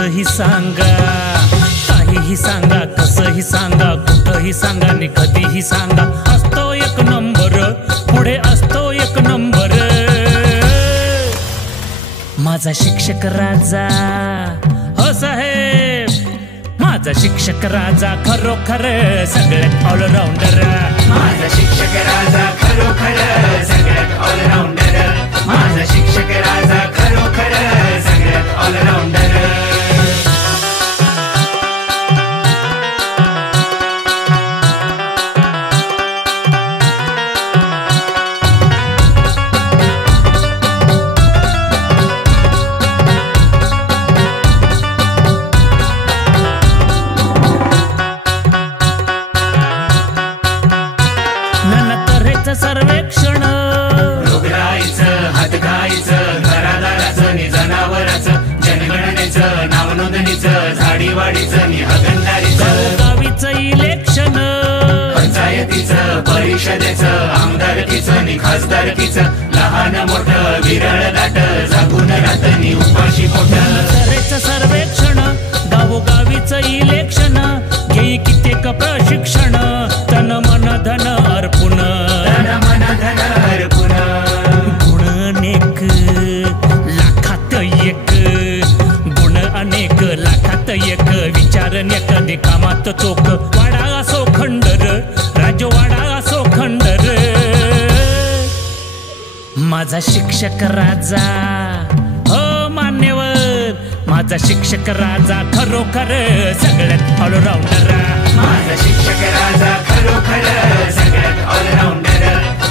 कसंही सांगा, काहीही सांगा, कसंही सांगा, कुठंही सांगा आणि कधीही सांगा, असतो एक नंबर, पुढे असतो एक नंबर माझा शिक्षक राजा। हो साहेब, माझा शिक्षक राजा खरोखर सगळ्यात ऑलराऊंडर। माझा शिक्षक राजा खरोखर सगळ्यात ऑलराऊंडर। माझा शिक्षक राजा खरोखर सगळ्यात ऑलराऊंडर। सर्वेक्षण रोगराईचं, हातगाईचं, घरादाराचं नि जनावराचं, जनगणनेचं, नावनोंदणीचं, झाडीवाडीचं नि हगणदारीचं, गावीचं इलेक्शन, पंचायतीचं, परिषदेचं, आमदारकीचं नि खासदारकीचं, लहान मोठं, विरळ दाट, जागून रात नि उपाशी पोट। तऱ्हेचं सर्वेक्षण, गावोगावीचं इलेक्शन, घेई कित्येक प्रशिक्षण, तन मन धन अर्पुण, गुण अनेक लाखात एक, गुण अनेक लाखात एक, विचार नेक कामात चोख, वाडा असो खंडर, राजवाडा असो खंडर माझा शिक्षक राजा। हो मान्यवर, माझा शिक्षक राजा खरोखर सगळ्यात ऑलराऊंडर। माझा शिक्षक राजा खरोखर सगळ्यात ऑलराऊंडर।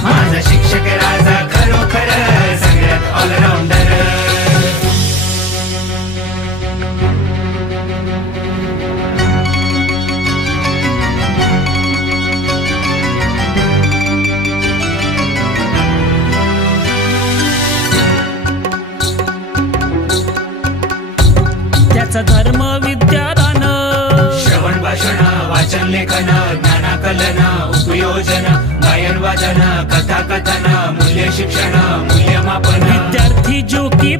माझा शिक्षक राजा खरोखर सगळ्यात ऑलराऊंडर। त्याचा धर्म विद्यादान, श्रवण भाषण, वाचन लेखन, ज्ञानाकलन, उपयोजन, गायन वादन, कथा कथन, मूल्य शिक्षण, मूल्यमापन, विद्यार्थी जो की